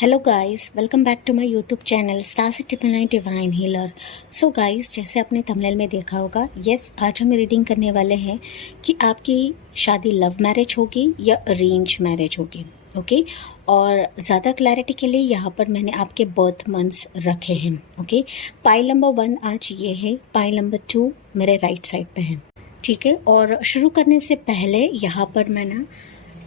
Hello guys, welcome back to my YouTube channel star city 9 divine healer. So guys, जैसे आपने thumbnail में देखा होगा, यस आज हम रीडिंग करने वाले हैं कि आपकी शादी लव मैरिज होगी या अरेंज मैरिज होगी। ओके, और ज़्यादा क्लैरिटी के लिए यहाँ पर मैंने आपके बर्थ मंथ्स रखे हैं। ओके, पाइल नंबर 1 आज ये है, पाइल नंबर 2 मेरे राइट साइड पे है। ठीक है, और शुरू करने से पहले यहाँ पर मैं ना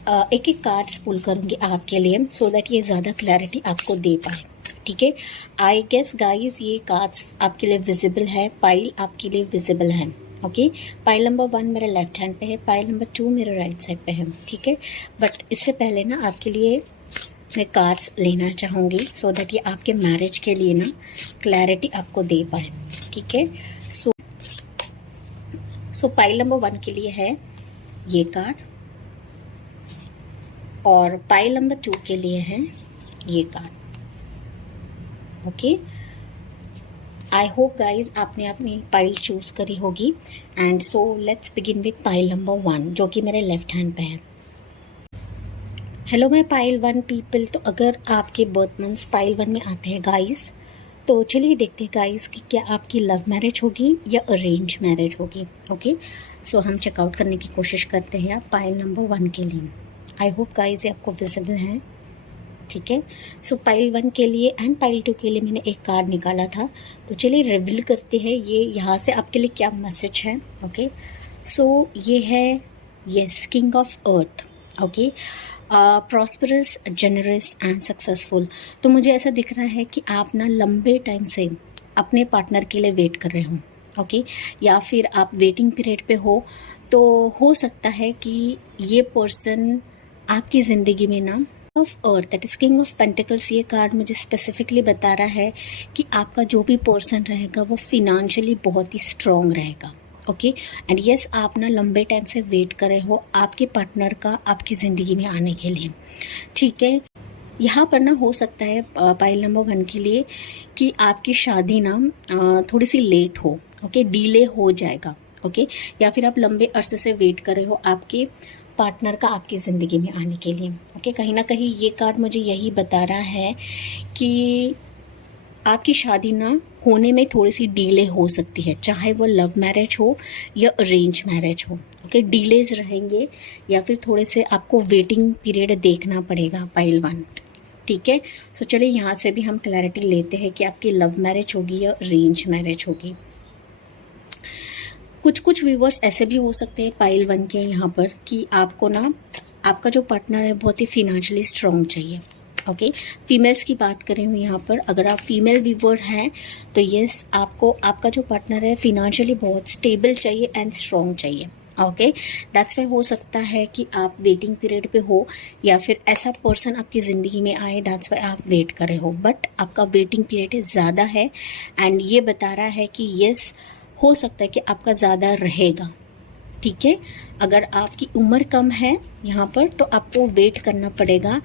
एक एक कार्ड्स पुल करूँगी आपके लिए, सो दैट ये ज़्यादा क्लैरिटी आपको दे पाए। ठीक है, आई गेस गाइस ये कार्ड्स आपके लिए विजिबल है, पाइल आपके लिए विजिबल है। ओके, पाइल नंबर 1 मेरे लेफ्ट हैंड पे है, पाइल नंबर 2 मेरे राइट साइड पे है। ठीक है, बट इससे पहले ना आपके लिए मैं कार्ड्स लेना चाहूँगी सो दैट ये आपके मैरिज के लिए ना क्लैरिटी आपको दे पाए। ठीक है, सो पाइल नंबर 1 के लिए है ये कार्ड, और पाइल नंबर 2 के लिए है ये card. Okay, I hope guys आपने अपनी पाइल चूज करी होगी। And so let's begin with pile number 1 जो कि मेरे लेफ्ट हैंड पे है। हेलो मैं पाइल 1 पीपल, तो अगर आपके बर्थ मंथ्स पाइल 1 में आते हैं गाइज, तो चलिए देखते हैं गाइज कि क्या आपकी लव मैरिज होगी या अरेंज मैरिज होगी। ओके, सो हम चेकआउट करने की कोशिश करते हैं आप पाइल नंबर 1 के लिए। आई होप गाइज ये आपको विजिबल है। ठीक है, सो पाइल 1 के लिए एंड पाइल 2 के लिए मैंने एक कार्ड निकाला था, तो चलिए रिवील करते हैं ये यहाँ से आपके लिए क्या मैसेज है। ओके, सो ये है yes king of earth. Okay, prosperous, generous and successful. तो मुझे ऐसा दिख रहा है कि आप ना लंबे टाइम से अपने पार्टनर के लिए वेट कर रहे हो। ओके, या फिर आप वेटिंग पीरियड पे तो हो सकता है कि ये पर्सन आपकी ज़िंदगी में ना of earth that is king of pentacles, ये कार्ड मुझे स्पेसिफिकली बता रहा है कि आपका जो भी पर्सन रहेगा वो फिनेंशियली बहुत ही स्ट्रॉन्ग रहेगा। ओके, एंड यस आप ना लंबे टाइम से वेट कर रहे हो आपके पार्टनर का आपकी ज़िंदगी में आने के लिए। ठीक है, यहाँ पर ना हो सकता है पाइल नंबर 1 के लिए कि आपकी शादी ना थोड़ी सी लेट हो। ओके, डिले हो जाएगा। ओके, या फिर आप लंबे अरसे से वेट कर रहे हो आपके पार्टनर का आपकी ज़िंदगी में आने के लिए। ओके, कहीं ना कहीं ये कार्ड मुझे यही बता रहा है कि आपकी शादी ना होने में थोड़ी सी डिले हो सकती है, चाहे वो लव मैरिज हो या अरेंज मैरिज हो। ओके, डिलेज रहेंगे या फिर थोड़े से आपको वेटिंग पीरियड देखना पड़ेगा पाइल 1। ठीक है, सो चलिए यहाँ से भी हम क्लैरिटी लेते हैं कि आपकी लव मैरिज होगी या अरेंज मैरिज होगी। कुछ व्यूवर्स ऐसे भी हो सकते हैं पाइल 1 के यहाँ पर कि आपको ना आपका जो पार्टनर है बहुत ही फिनेंशियली स्ट्रॉन्ग चाहिए। ओके, फीमेल्स की बात करें हूँ यहाँ पर, अगर आप फीमेल व्यूवर हैं तो यस आपको आपका जो पार्टनर है फिनेंशियली बहुत स्टेबल चाहिए एंड स्ट्रॉन्ग चाहिए। ओके, दैट्स वाई हो सकता है कि आप वेटिंग पीरियड पे हो या फिर ऐसा पर्सन आपकी ज़िंदगी में आए, दैट्स वाई आप वेट कर रहे हो, बट आपका वेटिंग पीरियड ज़्यादा है एंड ये बता रहा है कि यस हो सकता है कि आपका ज़्यादा रहेगा। ठीक है, अगर आपकी उम्र कम है यहाँ पर तो आपको वेट करना पड़ेगा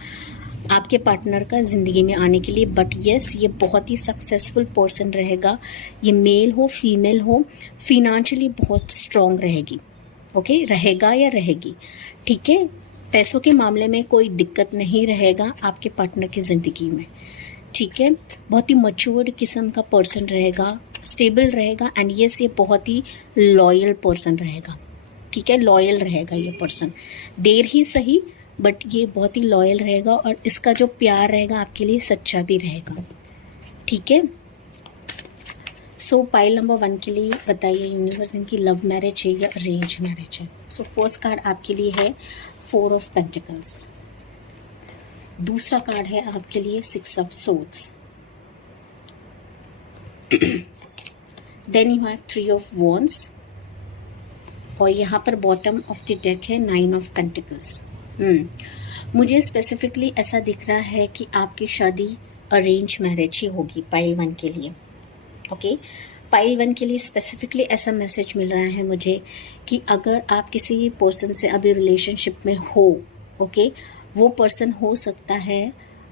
आपके पार्टनर का ज़िंदगी में आने के लिए, बट यस ये बहुत ही सक्सेसफुल पर्सन रहेगा। ये मेल हो फीमेल हो, फिनेंशियली बहुत स्ट्रॉन्ग रहेगी। ओके, रहेगा या रहेगी। ठीक है, पैसों के मामले में कोई दिक्कत नहीं रहेगा आपके पार्टनर की ज़िंदगी में। ठीक है, बहुत ही मैच्योर्ड किस्म का पर्सन रहेगा, स्टेबल रहेगा एंड यस ये बहुत ही लॉयल पर्सन रहेगा। ठीक है, लॉयल रहेगा ये पर्सन, देर ही सही बट ये बहुत ही लॉयल रहेगा और इसका जो प्यार रहेगा आपके लिए सच्चा भी रहेगा। ठीक है, सो पाइल नंबर 1 के लिए बताइए यूनिवर्स इनकी लव मैरिज है या अरेंज मैरिज है। सो फर्स्ट कार्ड आपके लिए है 4 ऑफ पेंटिकल्स, दूसरा कार्ड है आपके लिए 6 of swords, then you have 3 of wands और यहाँ पर बॉटम ऑफ द डेक है 9 ऑफ पेंटिकल्स। मुझे स्पेसिफिकली ऐसा दिख रहा है कि आपकी शादी अरेंज मैरिज ही होगी पाइल 1 के लिए। ओके, पाइल 1 के लिए स्पेसिफिकली ऐसा मैसेज मिल रहा है मुझे कि अगर आप किसी पर्सन से अभी रिलेशनशिप में हो, ओके, वो पर्सन हो सकता है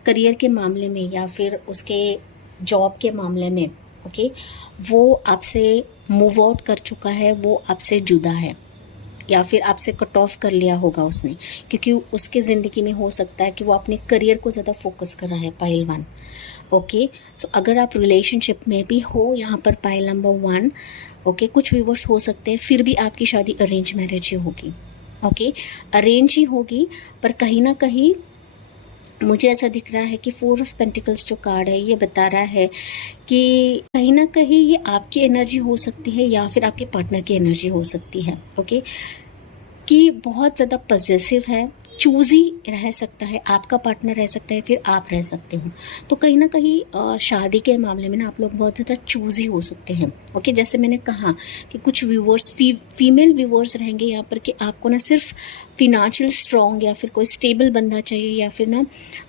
करियर के मामले में या फिर उसके जॉब के मामले में, ओके, वो आपसे मूव आउट कर चुका है, वो आपसे जुदा है। या फिर आपसे कट ऑफ कर लिया होगा उसने, क्योंकि उसके ज़िंदगी में हो सकता है कि वो अपने करियर को ज़्यादा फोकस कर रहा है, पाइल 1। ओके, सो अगर आप रिलेशनशिप में भी हो यहाँ पर पाइल नंबर 1, ओके, कुछ व्यूवर्स हो सकते हैं फिर भी आपकी शादी अरेंज मैरिज ही होगी। ओके, अरेंज ही होगी, पर कहीं ना कहीं मुझे ऐसा दिख रहा है कि 4 ऑफ पेंटिकल्स जो कार्ड है ये बता रहा है कि कहीं ना कहीं ये आपकी एनर्जी हो सकती है या फिर आपके पार्टनर की एनर्जी हो सकती है। ओके, कि बहुत ज़्यादा पॉसेसिव है, चूज़ी रह सकता है, आपका पार्टनर रह सकता है, फिर आप रह सकते हो। तो कहीं ना कहीं शादी के मामले में ना आप लोग बहुत ज़्यादा चूज़ी हो सकते हैं। ओके, जैसे मैंने कहा कि कुछ व्यूवर्स फीमेल व्यूवर्स रहेंगे यहाँ पर कि आपको ना सिर्फ फिनेंशियल स्ट्रॉन्ग या फिर कोई स्टेबल बंदा चाहिए, या फिर ना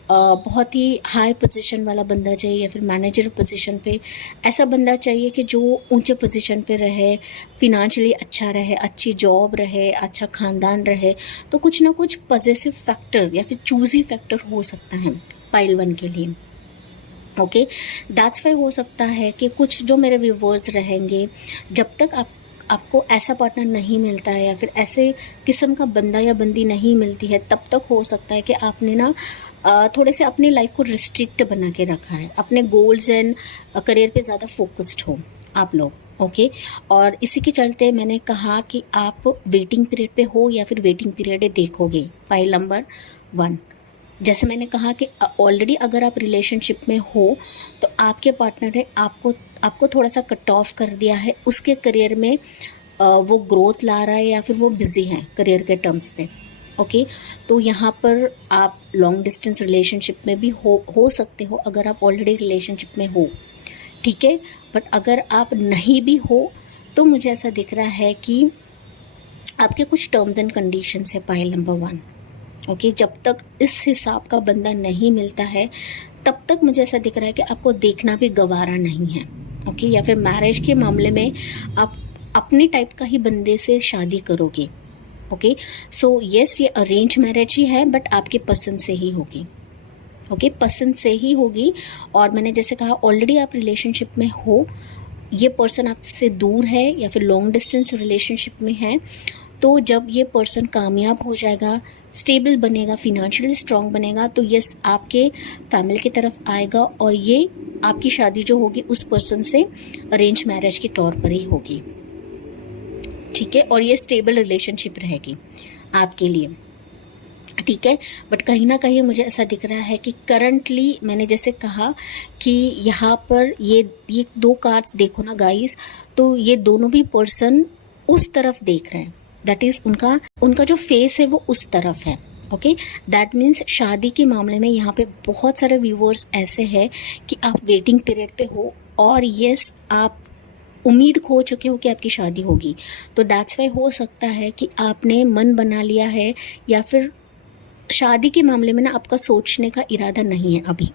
बहुत ही हाई पोजीशन वाला बंदा चाहिए, या फिर मैनेजर पोजीशन पे ऐसा बंदा चाहिए कि जो ऊंचे पोजीशन पे रहे, फिनेंशियली अच्छा रहे, अच्छी जॉब रहे, अच्छा खानदान रहे। तो कुछ ना कुछ पॉजिटिव फैक्टर या फिर चूजी फैक्टर हो सकता है पाइल 1 के लिए। ओके, दैट्स वाई हो सकता है कि कुछ जो मेरे व्यूवर्स रहेंगे, जब तक आपको ऐसा पार्टनर नहीं मिलता है या फिर ऐसे किस्म का बंदा या बंदी नहीं मिलती है, तब तक हो सकता है कि आपने ना थोड़े से अपनी लाइफ को रिस्ट्रिक्ट बना के रखा है, अपने गोल्स एंड करियर पे ज़्यादा फोकस्ड हो आप लोग। ओके, और इसी के चलते मैंने कहा कि आप वेटिंग पीरियड पे हो या फिर वेटिंग पीरियड देखोगे पाइल नंबर 1। जैसे मैंने कहा कि ऑलरेडी अगर आप रिलेशनशिप में हो तो आपके पार्टनर ने आपको थोड़ा सा कट ऑफ कर दिया है, उसके करियर में वो ग्रोथ ला रहा है या फिर वो बिजी है करियर के टर्म्स पे। ओके, तो यहाँ पर आप लॉन्ग डिस्टेंस रिलेशनशिप में भी हो सकते हो अगर आप ऑलरेडी रिलेशनशिप में हो, ठीक है। बट अगर आप नहीं भी हो तो मुझे ऐसा दिख रहा है कि आपके कुछ टर्म्स एंड कंडीशंस है पाइल नंबर 1। ओके, जब तक इस हिसाब का बंदा नहीं मिलता है तब तक मुझे ऐसा दिख रहा है कि आपको देखना भी गवारा नहीं है। ओके, या फिर मैरिज के मामले में आप अपने टाइप का ही बंदे से शादी करोगे। ओके, सो यस, ये अरेंज मैरिज ही है बट आपकी पसंद से ही होगी। ओके, पसंद से ही होगी। और मैंने जैसे कहा ऑलरेडी आप रिलेशनशिप में हो, ये पर्सन आपसे दूर है या फिर लॉन्ग डिस्टेंस रिलेशनशिप में है, तो जब ये पर्सन कामयाब हो जाएगा, स्टेबल बनेगा, फिनेंशियली स्ट्रांग बनेगा, तो ये आपके फैमिली की तरफ आएगा और ये आपकी शादी जो होगी उस पर्सन से अरेंज मैरिज के तौर पर ही होगी, ठीक है। और ये स्टेबल रिलेशनशिप रहेगी आपके लिए, ठीक है। बट कहीं ना कहीं मुझे ऐसा दिख रहा है कि करंटली मैंने जैसे कहा कि यहाँ पर ये 2 कार्ड्स देखो ना गाइस, तो ये दोनों भी पर्सन उस तरफ देख रहे हैं, दैट इज उनका जो फेस है वो उस तरफ है। ओके, दैट मीन्स शादी के मामले में यहाँ पे बहुत सारे व्यूवर्स ऐसे हैं कि आप वेटिंग पीरियड पे हो और यस आप उम्मीद खो चुके हो कि आपकी शादी होगी। तो दैट्स वाई हो सकता है कि आपने मन बना लिया है या फिर शादी के मामले में ना आपका सोचने का इरादा नहीं है अभी।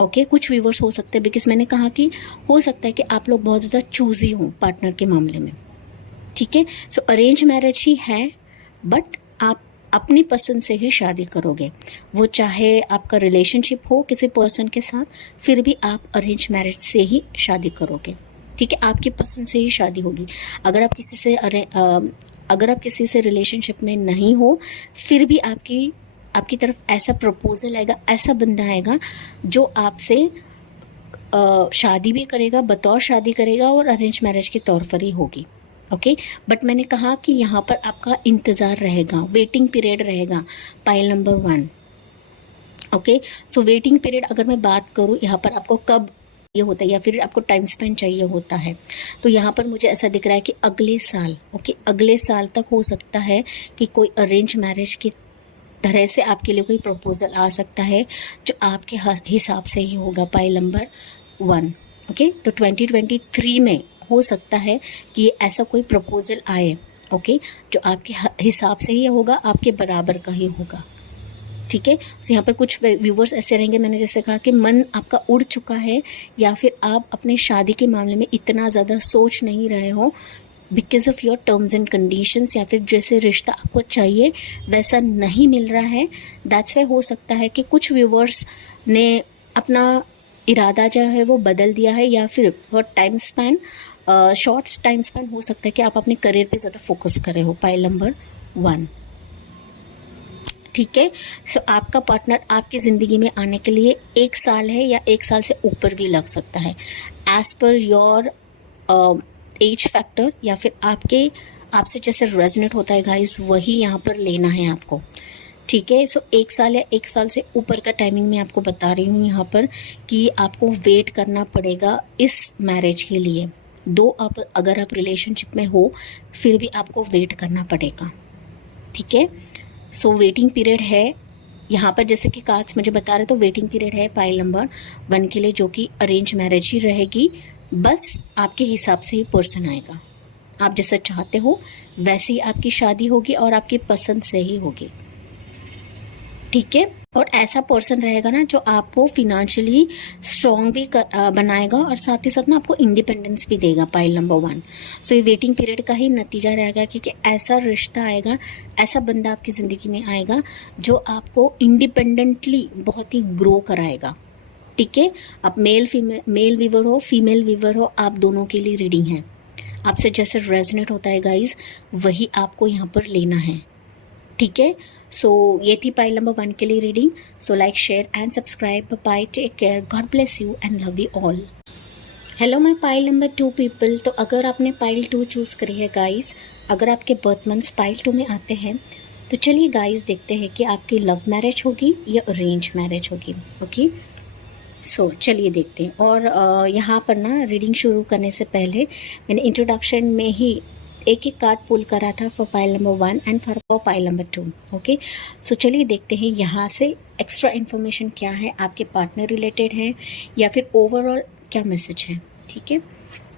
ओके, कुछ व्यूवर्स हो सकते हैं, बिकॉज मैंने कहा कि हो सकता है कि आप लोग बहुत ज़्यादा चूजी हो पार्टनर के मामले में, ठीक है। सो अरेंज मैरिज ही है बट आप अपनी पसंद से ही शादी करोगे, वो चाहे आपका रिलेशनशिप हो किसी पर्सन के साथ, फिर भी आप अरेंज मैरिज से ही शादी करोगे, ठीक है। आपकी पसंद से ही शादी होगी। अगर आप किसी से रिलेशनशिप में नहीं हो, फिर भी आपकी तरफ ऐसा प्रपोजल आएगा, ऐसा बंदा आएगा जो आपसे शादी भी करेगा, बतौर शादी करेगा और अरेंज मैरिज के तौर पर ही होगी। ओके, बट मैंने कहा कि यहाँ पर आपका इंतज़ार रहेगा, वेटिंग पीरियड रहेगा pile number 1। Okay, so waiting period अगर मैं बात करूँ यहाँ पर आपको कब ये होता है या फिर आपको टाइम स्पेंड चाहिए होता है, तो यहाँ पर मुझे ऐसा दिख रहा है कि अगले साल, ओके, अगले साल तक हो सकता है कि कोई अरेंज मैरिज की तरह से आपके लिए कोई प्रपोजल आ सकता है जो आपके हिसाब से ही होगा पाइल नंबर 1। ओके, तो 2023 में हो सकता है कि ऐसा कोई प्रपोजल आए, ओके, जो आपके हिसाब से ही होगा, आपके बराबर का ही होगा, ठीक है। तो यहाँ पर कुछ व्यूवर्स ऐसे रहेंगे, मैंने जैसे कहा कि मन आपका उड़ चुका है या फिर आप अपने शादी के मामले में इतना ज़्यादा सोच नहीं रहे हो because of your terms and conditions, या फिर जैसे रिश्ता आपको चाहिए वैसा नहीं मिल रहा है। दैट्स वाई हो सकता है कि कुछ व्यूवर्स ने अपना इरादा जो है वो बदल दिया है, या फिर for time span short time span हो सकता है कि आप अपने करियर पे ज़्यादा फोकस कर रहे हो, पाइल नंबर 1। ठीक है, सो आपका पार्टनर आपकी ज़िंदगी में आने के लिए 1 साल है या 1 साल से ऊपर भी लग सकता है, as per your age factor, या फिर आपसे जैसे रेजोनेट होता है गाइस, वही यहाँ पर लेना है आपको। ठीक है, सो 1 साल या 1 साल से ऊपर का टाइमिंग मैं आपको बता रही हूँ यहाँ पर कि आपको वेट करना पड़ेगा इस मैरिज के लिए। अगर आप रिलेशनशिप में हो फिर भी आपको वेट करना पड़ेगा। ठीक है, सो वेटिंग पीरियड है यहाँ पर, जैसे कि कार्ड्स मुझे बता रहे, तो वेटिंग पीरियड है पाइल नंबर 1 के लिए, जो कि अरेंज मैरिज ही रहेगी। बस आपके हिसाब से ही पर्सन आएगा, आप जैसा चाहते हो वैसे ही आपकी शादी होगी और आपकी पसंद से ही होगी। ठीक है, और ऐसा पर्सन रहेगा ना जो आपको फिनेंशियली स्ट्रॉन्ग भी बनाएगा और साथ ही साथ ना आपको इंडिपेंडेंस भी देगा, पाइल नंबर 1। सो ये वेटिंग पीरियड का ही नतीजा रहेगा, क्योंकि ऐसा रिश्ता आएगा, ऐसा बंदा आपकी ज़िंदगी में आएगा जो आपको इंडिपेंडेंटली बहुत ही ग्रो कराएगा। ठीक है, आप मेल वीवर हो, फीमेल वीवर हो, आप दोनों के लिए रीडिंग है। आपसे जैसे रेजोनेट होता है गाइज, वही आपको यहाँ पर लेना है। ठीक है, सो ये थी पाइल नंबर 1 के लिए reading. So like, share and subscribe. Bye, take care, God bless you and love you all. Hello my pile number 2 people. तो अगर आपने पाइल 2 चूज़ करी है गाइज, अगर आपके बर्थ मंथ्स पाइल 2 में आते हैं, तो चलिए गाइज देखते हैं कि आपकी लव मैरिज होगी या अरेंज मैरिज होगी। ओके, सो चलिए देखते हैं। और यहाँ पर ना रीडिंग शुरू करने से पहले मैंने इंट्रोडक्शन में ही एक कार्ड पुल करा था for pile number 1 and for pile number 2। Okay, so चलिए देखते हैं यहाँ से एक्स्ट्रा इन्फॉर्मेशन क्या है, आपके पार्टनर रिलेटेड है या फिर ओवरऑल क्या मैसेज है। ठीक है,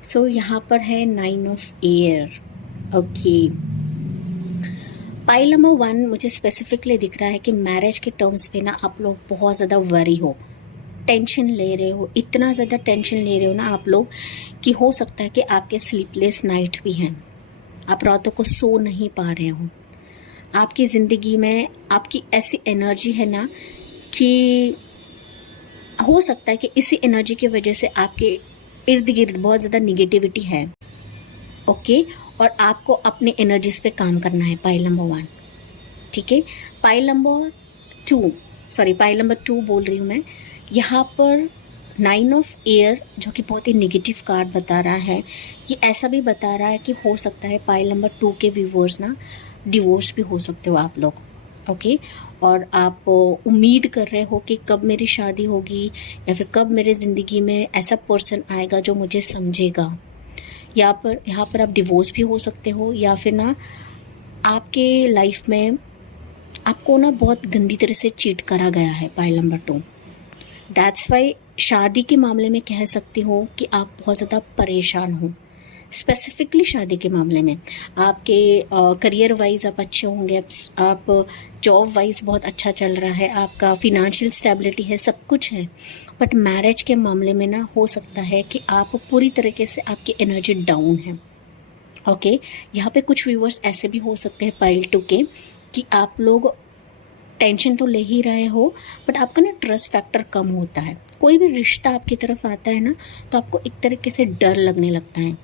सो यहाँ पर है 9 of air. Okay, pile number 1 मुझे स्पेसिफिकली दिख रहा है कि मैरिज के टर्म्स पे ना आप लोग बहुत ज़्यादा वरी हो, टेंशन ले रहे हो, इतना ज़्यादा टेंशन ले रहे हो ना आप लोग कि हो सकता है कि आपके स्लीपलेस नाइट भी हैं, आप रातों को सो नहीं पा रहे हो। आपकी ज़िंदगी में आपकी ऐसी एनर्जी है ना कि हो सकता है कि इसी एनर्जी की वजह से आपके इर्द गिर्द बहुत ज़्यादा निगेटिविटी है। ओके, और आपको अपने एनर्जीज पे काम करना है, पाइल नंबर 1। ठीक है, पाइल नंबर 2 बोल रही हूँ मैं। यहाँ पर 9 ऑफ एयर जो कि बहुत ही नेगेटिव कार्ड बता रहा है, ये ऐसा भी बता रहा है कि हो सकता है पाइल नंबर 2 के व्यूवर्स ना डिवोर्स भी हो सकते हो आप लोग। ओके, और आप उम्मीद कर रहे हो कि कब मेरी शादी होगी या फिर कब मेरे ज़िंदगी में ऐसा पर्सन आएगा जो मुझे समझेगा। यहाँ पर आप डिवोर्स भी हो सकते हो, या फिर ना आपके लाइफ में आपको ना बहुत गंदी तरह से चीट करा गया है, पाइल नंबर 2। दैट्स वाई शादी के मामले में कह सकती हूँ कि आप बहुत ज़्यादा परेशान हो। स्पेसिफिकली शादी के मामले में आपके करियर वाइज आप अच्छे होंगे, आप जॉब वाइज बहुत अच्छा चल रहा है, आपका फिनेंशियल स्टेबिलिटी है, सब कुछ है। बट मैरिज के मामले में ना हो सकता है कि आप पूरी तरीके से आपकी एनर्जी डाउन है। ओके, यहाँ पे कुछ व्यूवर्स ऐसे भी हो सकते हैं पाइल 2 के कि आप लोग टेंशन तो ले ही रहे हो, बट आपका ना ट्रस्ट फैक्टर कम होता है। कोई भी रिश्ता आपकी तरफ आता है ना, तो आपको एक तरीके से डर लगने लगता है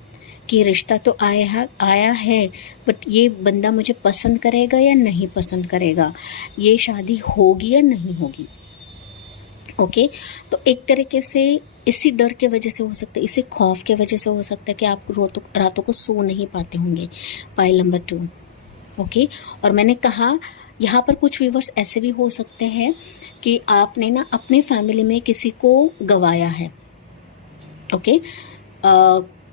कि रिश्ता तो आया है, बट ये बंदा मुझे पसंद करेगा या नहीं पसंद करेगा, ये शादी होगी या नहीं होगी। ओके, तो एक तरीके से इसी डर के वजह से हो सकता है, इसी खौफ के वजह से हो सकता है कि आप रातों को सो नहीं पाते होंगे, पाइल नंबर 2। ओके, और मैंने कहा यहाँ पर कुछ व्यूवर्स ऐसे भी हो सकते हैं कि आपने ना अपने फैमिली में किसी को गंवाया है। ओके,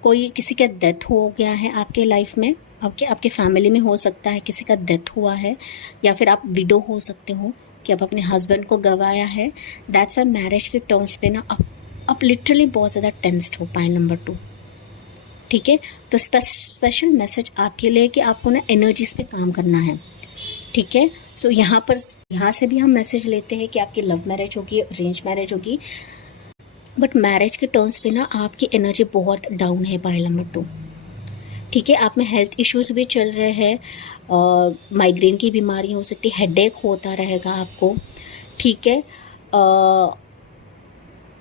कोई किसी का डेथ हो गया है आपके लाइफ में, आपके फैमिली में हो सकता है किसी का डेथ हुआ है, या फिर आप विडो हो सकते हो कि आप अपने हस्बैंड को गंवाया है। दैट्स वाई मैरिज के टर्म्स पे ना आप लिटरली बहुत ज़्यादा टेंस्ड हो, पाइल नंबर 2। ठीक है, तो स्पेशल मैसेज आपके लिए कि आपको ना एनर्जीज पे काम करना है। ठीक है, सो यहाँ से भी हम मैसेज लेते हैं कि आपकी लव मैरिज होगी, अरेंज मैरिज होगी, बट मैरिज के टर्म्स पे ना आपकी एनर्जी बहुत डाउन है, पाइल नंबर 2। ठीक है, आप में हेल्थ इश्यूज भी चल रहे हैं, माइग्रेन की बीमारी हो सकती है, हेडेक होता रहेगा आपको। ठीक है,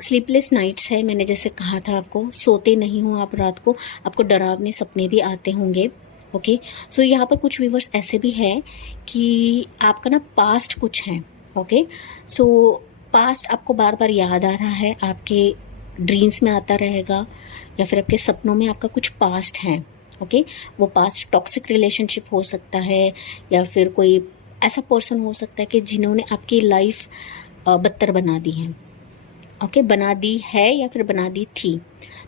स्लीपलेस नाइट्स है, मैंने जैसे कहा था आपको, सोते नहीं हो आप रात को, आपको डरावने सपने भी आते होंगे। ओके, सो यहाँ पर कुछ व्यूवर्स ऐसे भी है कि आपका ना पास्ट कुछ है। ओके, सो पास्ट आपको बार बार याद आ रहा है, आपके ड्रीम्स में आता रहेगा या फिर आपके सपनों में आपका कुछ पास्ट है। ओके, वो पास्ट टॉक्सिक रिलेशनशिप हो सकता है या फिर कोई ऐसा पर्सन हो सकता है कि जिन्होंने आपकी लाइफ बदतर बना दी है। ओके, बना दी है या फिर बना दी थी,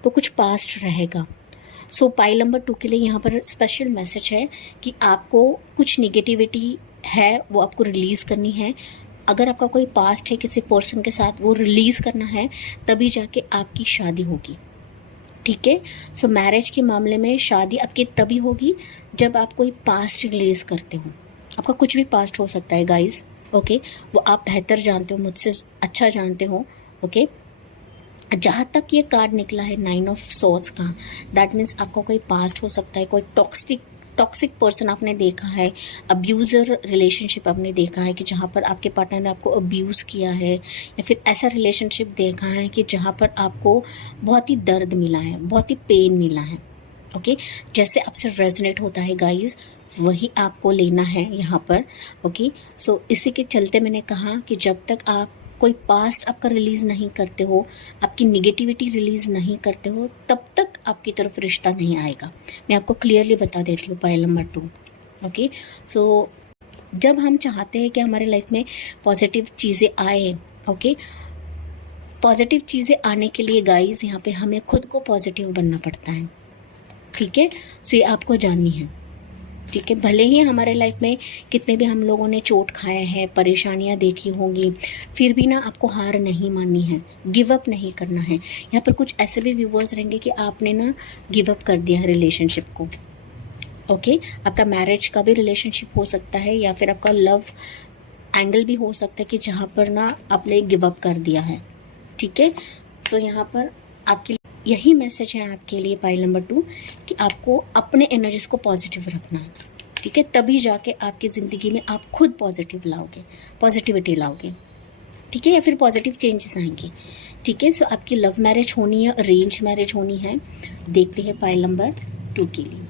तो कुछ पास्ट रहेगा। सो पाइल नंबर 2 के लिए यहाँ पर स्पेशल मैसेज है कि आपको कुछ निगेटिविटी है वो आपको रिलीज़ करनी है। अगर आपका कोई पास्ट है किसी पर्सन के साथ, वो रिलीज़ करना है, तभी जाके आपकी शादी होगी। ठीक है, सो मैरिज के मामले में शादी आपकी तभी होगी जब आप कोई पास्ट रिलीज़ करते हो। आपका कुछ भी पास्ट हो सकता है गाइस। ओके, वो आप बेहतर जानते हो, मुझसे अच्छा जानते हो। ओके, जहाँ तक ये कार्ड निकला है 9 ऑफ सॉर्ड्स का, दैट मीन्स आपका कोई पास्ट हो सकता है, कोई टॉक्सिक पर्सन आपने देखा है, अब्यूज़र रिलेशनशिप आपने देखा है कि जहाँ पर आपके पार्टनर ने आपको अब्यूज़ किया है, या फिर ऐसा रिलेशनशिप देखा है कि जहाँ पर आपको बहुत ही दर्द मिला है, बहुत ही पेन मिला है। ओके, जैसे आपसे रेजोनेट होता है गाइस, वही आपको लेना है यहाँ पर। ओके, सो इसी के चलते मैंने कहा कि जब तक आप कोई पास्ट आपका रिलीज़ नहीं करते हो, आपकी निगेटिविटी रिलीज़ नहीं करते हो, तब तक आपकी तरफ रिश्ता नहीं आएगा। मैं आपको क्लियरली बता देती हूँ पाइल नंबर 2। ओके, सो जब हम चाहते हैं कि हमारे लाइफ में पॉजिटिव चीज़ें आए, ओके, पॉजिटिव चीज़ें आने के लिए गाइस यहाँ पे हमें खुद को पॉजिटिव बनना पड़ता है। ठीक है, सो ये आपको जाननी है। ठीक है, भले ही हमारे लाइफ में कितने भी हम लोगों ने चोट खाया है, परेशानियां देखी होंगी, फिर भी ना आपको हार नहीं माननी है, गिव अप नहीं करना है। यहाँ पर कुछ ऐसे भी व्यूवर्स रहेंगे कि आपने ना गिव अप कर दिया है रिलेशनशिप को। ओके, आपका मैरिज का भी रिलेशनशिप हो सकता है या फिर आपका लव एंगल भी हो सकता है कि जहाँ पर ना आपने गिव अप कर दिया है। ठीक है, सो यहाँ पर आपकी यही मैसेज है आपके लिए पाइल नंबर 2 कि आपको अपने एनर्जीज को पॉजिटिव रखना है। ठीक है, तभी जाके आपकी ज़िंदगी में आप खुद पॉजिटिव लाओगे, पॉजिटिविटी लाओगे। ठीक है, या फिर पॉजिटिव चेंजेस आएंगे। ठीक है, सो आपकी लव मैरिज होनी है, अरेंज मैरिज होनी है, देखते हैं पाइल नंबर 2 के लिए।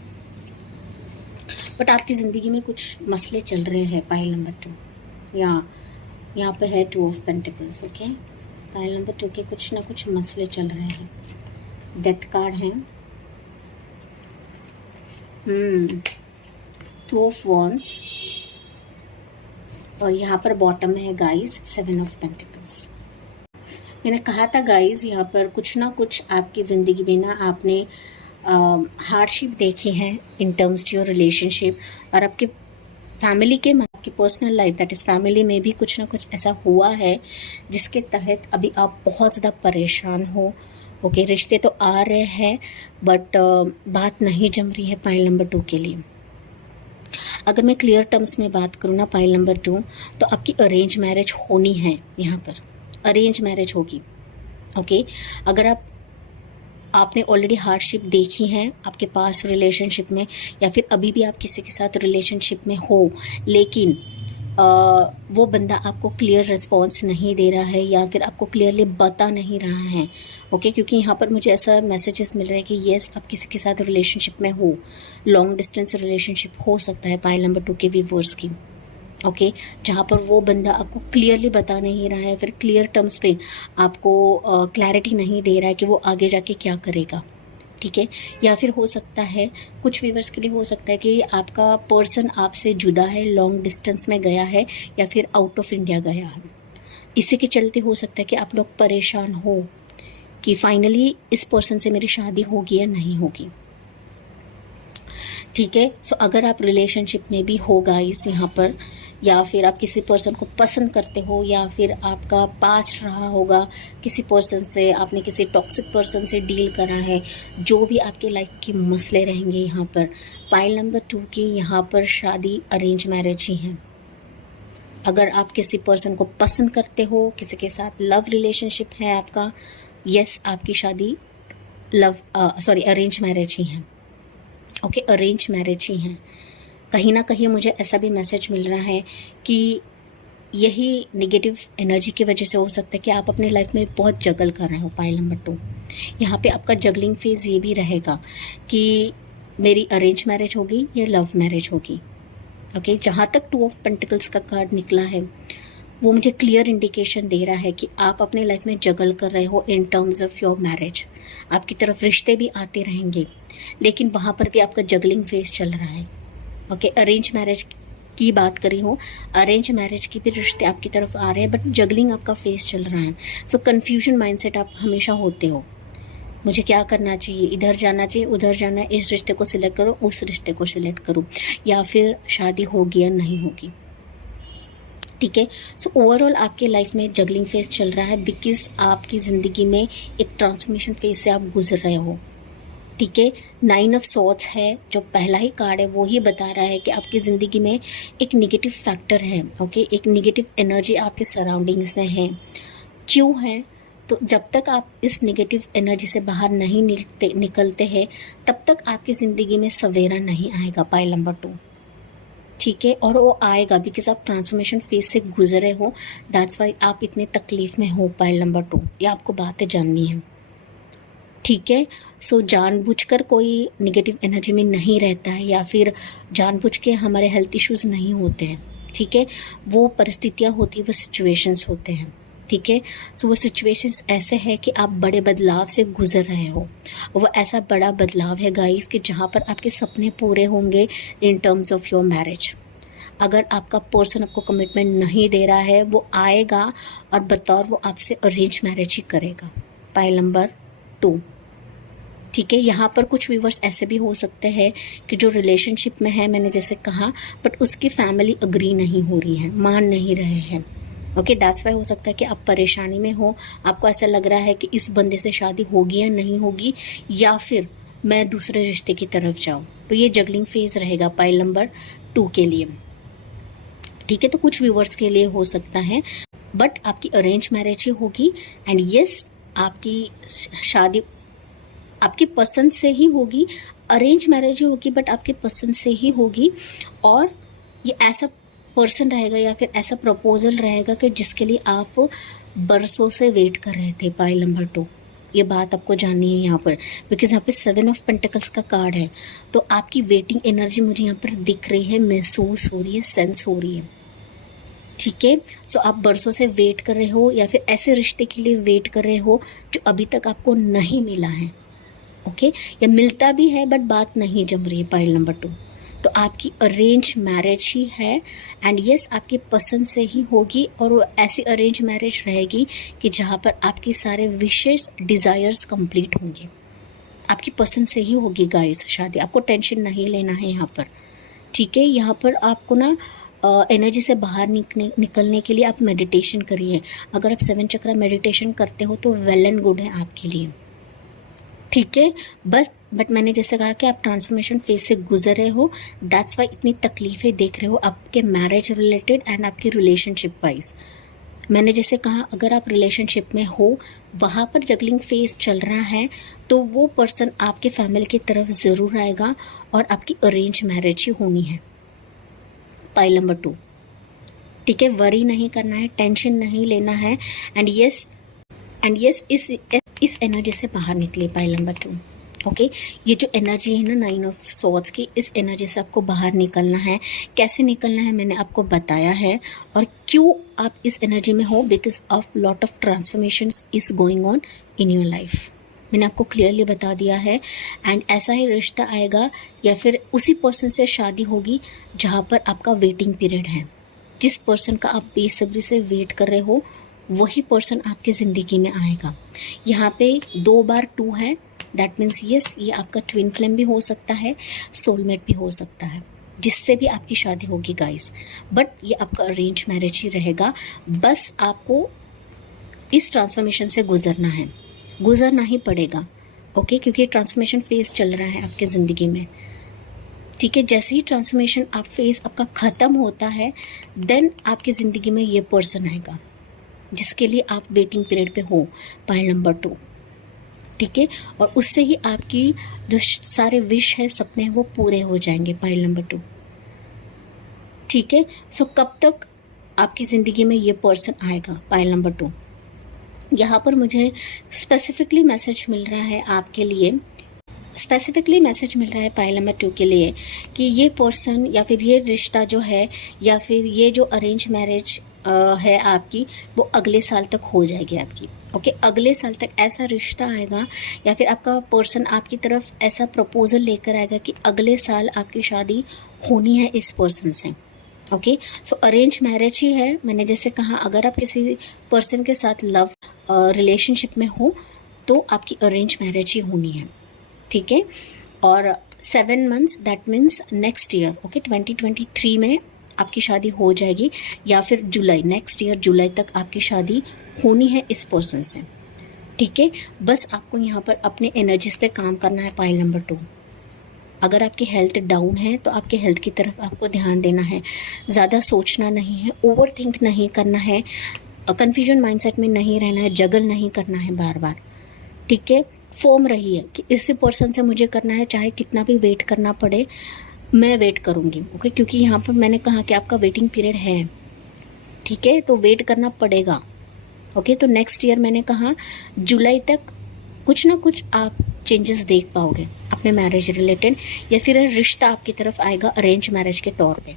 बट आपकी ज़िंदगी में कुछ मसले चल रहे हैं पाइल नंबर 2। यहाँ पे है 2 of pentacles. Okay, pile number 2 के कुछ ना कुछ मसले चल रहे हैं। डेथ कार्ड है, 2 ऑफ वॉन्ड्स, और यहाँ पर बॉटम में है गाइस 7 ऑफ पेंटिकल्स। मैंने कहा था गाइस यहाँ पर कुछ ना कुछ आपकी ज़िंदगी में ना आपने हार्डशिप देखी है in terms to your relationship, और आपके फैमिली के आपकी personal life that is family में भी कुछ ना कुछ ऐसा हुआ है जिसके तहत अभी आप बहुत ज़्यादा परेशान हो। ओके, रिश्ते तो आ रहे हैं बट बात नहीं जम रही है पाइल नंबर 2 के लिए। अगर मैं क्लियर टर्म्स में बात करूँ ना पाइल नंबर 2, तो आपकी अरेंज मैरिज होनी है, यहाँ पर अरेंज मैरिज होगी। ओके, अगर आपने ऑलरेडी हार्डशिप देखी है आपके पास रिलेशनशिप में, या फिर अभी भी आप किसी के साथ रिलेशनशिप में हो लेकिन वो बंदा आपको क्लियर रिस्पॉन्स नहीं दे रहा है या फिर आपको क्लियरली बता नहीं रहा है। ओके, क्योंकि यहाँ पर मुझे ऐसा मैसेजेस मिल रहे हैं कि येस आप किसी के साथ रिलेशनशिप में हो, लॉन्ग डिस्टेंस रिलेशनशिप हो सकता है पाइल नंबर 2 के व्यूवर्स की। ओके, जहाँ पर वो बंदा आपको क्लियरली बता नहीं रहा है, फिर क्लियर टर्म्स पे आपको क्लैरिटी नहीं दे रहा है कि वो आगे जाके क्या करेगा। ठीक है, या फिर हो सकता है कुछ व्यूवर्स के लिए हो सकता है कि आपका पर्सन आपसे जुदा है, लॉन्ग डिस्टेंस में गया है या फिर आउट ऑफ इंडिया गया है। इसी के चलते हो सकता है कि आप लोग परेशान हो कि फाइनली इस पर्सन से मेरी शादी होगी या नहीं होगी। ठीक है, सो अगर आप रिलेशनशिप में भी हो गाइस यहाँ पर, या फिर आप किसी पर्सन को पसंद करते हो, या फिर आपका पास्ट रहा होगा किसी पर्सन से, आपने किसी टॉक्सिक पर्सन से डील करा है, जो भी आपके लाइफ के मसले रहेंगे यहाँ पर पाइल नंबर 2 की यहाँ पर शादी अरेंज मैरिज ही है। अगर आप किसी पर्सन को पसंद करते हो, किसी के साथ लव रिलेशनशिप है आपका, यस आपकी शादी अरेंज मैरिज ही है। ओके, अरेंज मैरिज ही है। कहीं ना कहीं मुझे ऐसा भी मैसेज मिल रहा है कि यही नेगेटिव एनर्जी की वजह से हो सकता है कि आप अपने लाइफ में बहुत जगल कर रहे हो। पाइल नंबर 2, यहाँ पे आपका जगलिंग फेज ये भी रहेगा कि मेरी अरेंज मैरिज होगी या लव मैरिज होगी। ओके, जहाँ तक 2 ऑफ पेंटिकल्स का कार्ड निकला है वो मुझे क्लियर इंडिकेशन दे रहा है कि आप अपने लाइफ में जगल कर रहे हो in terms of your marriage. आपकी तरफ रिश्ते भी आते रहेंगे, लेकिन वहाँ पर भी आपका जगलिंग फेज चल रहा है। ओके, अरेंज मैरिज की बात करी हूँ, अरेंज मैरिज की भी रिश्ते आपकी तरफ आ रहे हैं, बट जगलिंग आपका फेस चल रहा है। सो कन्फ्यूजन माइंडसेट आप हमेशा होते हो, मुझे क्या करना चाहिए, इधर जाना चाहिए, उधर जाना है, इस रिश्ते को सिलेक्ट करो, उस रिश्ते को सिलेक्ट करो, या फिर शादी होगी या नहीं होगी। ठीक है, सो ओवरऑल आपके लाइफ में जगलिंग फेज चल रहा है, बिकॉज आपकी ज़िंदगी में एक ट्रांसफॉर्मेशन फेज से आप गुजर रहे हो। ठीक है, 9 ऑफ सॉर्ड्स है, जो पहला ही कार्ड है वो ही बता रहा है कि आपकी ज़िंदगी में एक निगेटिव फैक्टर है। ओके, एक निगेटिव एनर्जी आपके सराउंडिंग्स में है। क्यों है? तो जब तक आप इस नेगेटिव एनर्जी से बाहर नहीं निकलते हैं, तब तक आपकी ज़िंदगी में सवेरा नहीं आएगा। पाइल नंबर 2, ठीक है, और वो आएगा बिकॉज आप ट्रांसफॉर्मेशन फेज से गुजरे हो, दैट्स वाई आप इतने तकलीफ में हो। पाइल नंबर 2, ये आपको बातें जाननी है। ठीक है, सो जानबूझकर कोई नेगेटिव एनर्जी में नहीं रहता है, या फिर जानबूझ के हमारे हेल्थ इश्यूज़ नहीं होते हैं। ठीक है, वो परिस्थितियाँ होती है, वो सिचुएशंस होते हैं। ठीक है, सो वो सिचुएशंस ऐसे है कि आप बड़े बदलाव से गुजर रहे हो। वो ऐसा बड़ा बदलाव है गाइस कि जहाँ पर आपके सपने पूरे होंगे in terms of your marriage. अगर आपका पर्सन आपको कमिटमेंट नहीं दे रहा है, वो आएगा और बतौर वो आपसे अरेंज मैरिज ही करेगा। पाइल नंबर 2, ठीक है, यहाँ पर कुछ व्यूवर्स ऐसे भी हो सकते हैं कि जो रिलेशनशिप में है, मैंने जैसे कहा, बट उसकी फैमिली अग्री नहीं हो रही है, मान नहीं रहे हैं। ओके, दैट्स वाई हो सकता है कि आप परेशानी में हो, आपको ऐसा लग रहा है कि इस बंदे से शादी होगी या नहीं होगी, या फिर मैं दूसरे रिश्ते की तरफ जाऊँ। तो ये जगलिंग फेज रहेगा पाइल नंबर 2 के लिए। ठीक है, तो कुछ व्यूवर्स के लिए हो सकता है, बट आपकी अरेंज मैरिज ही होगी। एंड यस, आपकी शादी आपकी पसंद से ही होगी, अरेंज मैरिज ही होगी, बट आपकी पसंद से ही होगी। और ये ऐसा पर्सन रहेगा या फिर ऐसा प्रपोजल रहेगा कि जिसके लिए आप बरसों से वेट कर रहे थे। पाइल नंबर 2, ये बात आपको जाननी है यहाँ पर, बिकॉज यहाँ पे 7 ऑफ पेंटिकल्स का कार्ड है। तो आपकी वेटिंग एनर्जी मुझे यहाँ पर दिख रही है, महसूस हो रही है, सेंस हो रही है। ठीक है, सो आप बरसों से वेट कर रहे हो, या फिर ऐसे रिश्ते के लिए वेट कर रहे हो जो अभी तक आपको नहीं मिला है। ओके, या मिलता भी है बट बात नहीं जम रही है। पाइल नंबर 2, तो आपकी अरेंज मैरिज ही है। एंड यस, आपकी पसंद से ही होगी, और वो ऐसी अरेंज मैरिज रहेगी कि जहाँ पर आपकी सारे विशेस डिज़ायर्स कंप्लीट होंगे। आपकी पसंद से ही होगी गाइस शादी, आपको टेंशन नहीं लेना है यहाँ पर। ठीक है, यहाँ पर आपको ना एनर्जी से बाहर निकलने के लिए आप मेडिटेशन करिए। अगर आप 7 चक्रा मेडिटेशन करते हो तो वेल एंड गुड है आपके लिए। ठीक है, बट मैंने जैसे कहा कि आप ट्रांसफॉर्मेशन फेज से गुजर रहे हो, दैट्स वाई इतनी तकलीफ़ें देख रहे हो आपके मैरिज रिलेटेड एंड आपकी रिलेशनशिप वाइज। मैंने जैसे कहा, अगर आप रिलेशनशिप में हो, वहाँ पर जगलिंग फेज चल रहा है, तो वो पर्सन आपके फैमिली की तरफ ज़रूर आएगा और आपकी अरेंज मैरिज ही होनी है। पाइल नंबर 2, ठीक है, वरी नहीं करना है, टेंशन नहीं लेना है। एंड यस, इस एनर्जी से बाहर निकले। पाइल नंबर 2, ओके, ये जो एनर्जी है ना 9 ऑफ सॉर्ड्स की, इस एनर्जी से आपको बाहर निकलना है। कैसे निकलना है मैंने आपको बताया है, और क्यों आप इस एनर्जी में हो, because of lot of transformations is going on in your life. मैंने आपको क्लियरली बता दिया है। एंड ऐसा ही रिश्ता आएगा, या फिर उसी पर्सन से शादी होगी जहाँ पर आपका वेटिंग पीरियड है। जिस पर्सन का आप बेसब्री से वेट कर रहे हो, वही पर्सन आपकी ज़िंदगी में आएगा। यहाँ पे 2 बार 2 है, दैट मीन्स यस, ये आपका ट्विन फ्लेम भी हो सकता है, सोलमेट भी हो सकता है, जिससे भी आपकी शादी होगी गाइस। बट ये आपका अरेंज मैरिज ही रहेगा। बस आपको इस ट्रांसफॉर्मेशन से गुजरना ही पड़ेगा। ओके, क्योंकि ट्रांसफॉर्मेशन फेज चल रहा है आपकी ज़िंदगी में। ठीक है, जैसे ही ट्रांसफॉर्मेशन फेज आपका ख़त्म होता है, देन आपकी ज़िंदगी में ये पर्सन आएगा जिसके लिए आप वेटिंग पीरियड पे हो। पाइल नंबर 2, ठीक है, और उससे ही आपकी जो सारे विश है, सपने हैं, वो पूरे हो जाएंगे। पाइल नंबर 2, ठीक है। सो कब तक आपकी ज़िंदगी में ये पर्सन आएगा। पाइल नंबर 2, यहाँ पर मुझे स्पेसिफिकली मैसेज मिल रहा है आपके लिए, स्पेसिफिकली मैसेज मिल रहा है पाइल नंबर 2 के लिए कि ये पर्सन या फिर ये रिश्ता जो है या फिर ये जो अरेंज मैरिज है आपकी, वो अगले साल तक हो जाएगी आपकी। ओके, अगले साल तक ऐसा रिश्ता आएगा या फिर आपका पर्सन आपकी तरफ ऐसा प्रपोजल लेकर आएगा कि अगले साल आपकी शादी होनी है इस पर्सन से। ओके, सो अरेंज मैरिज ही है। मैंने जैसे कहा, अगर आप किसी पर्सन के साथ लव रिलेशनशिप में हो तो आपकी अरेंज मैरिज ही होनी है, ठीक है। और 7 months, that means next year, okay, 2023 में आपकी शादी हो जाएगी या फिर जुलाई, नेक्स्ट ईयर जुलाई तक आपकी शादी होनी है इस पर्सन से, ठीक है। बस आपको यहाँ पर अपने एनर्जीज पे काम करना है। पाइल नंबर 2, अगर आपकी हेल्थ डाउन है तो आपके हेल्थ की तरफ आपको ध्यान देना है, ज़्यादा सोचना नहीं है, ओवर थिंक नहीं करना है, कन्फ्यूजन माइंडसेट में नहीं रहना है, जगल नहीं करना है बार बार, ठीक है। फॉर्म रही है कि इस पर्सन से मुझे करना है, चाहे कितना भी वेट करना पड़े मैं वेट करूँगी, ओके, क्योंकि यहाँ पर मैंने कहा कि आपका वेटिंग पीरियड है, ठीक है, तो वेट करना पड़ेगा। ओके, तो नेक्स्ट ईयर मैंने कहा जुलाई तक कुछ ना कुछ आप चेंजेस देख पाओगे अपने मैरिज रिलेटेड, या फिर रिश्ता आपकी तरफ आएगा अरेंज मैरिज के तौर पे।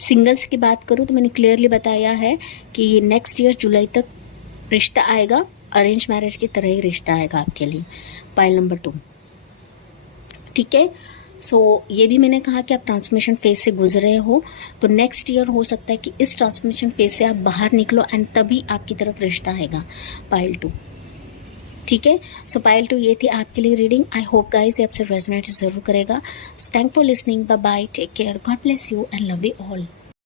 सिंगल्स की बात करूँ तो मैंने क्लियरली बताया है कि नेक्स्ट ईयर जुलाई तक रिश्ता आएगा, अरेंज मैरिज की तरह ही रिश्ता आएगा आपके लिए। पाइल नंबर 2, ठीक है। सो ये भी मैंने कहा कि आप ट्रांसफॉर्मेशन फेज से गुजर रहे हो, तो नेक्स्ट ईयर हो सकता है कि इस ट्रांसफॉर्मेशन फेज से आप बाहर निकलो एंड तभी आपकी तरफ रिश्ता आएगा। पाइल 2, ठीक है। सो पाइल 2 ये थी आपके लिए रीडिंग। आई होप गाइस ये आपसे रेजोनेट जरूर करेगा। Thank for listening, bye bye, take care, God bless you and love you all.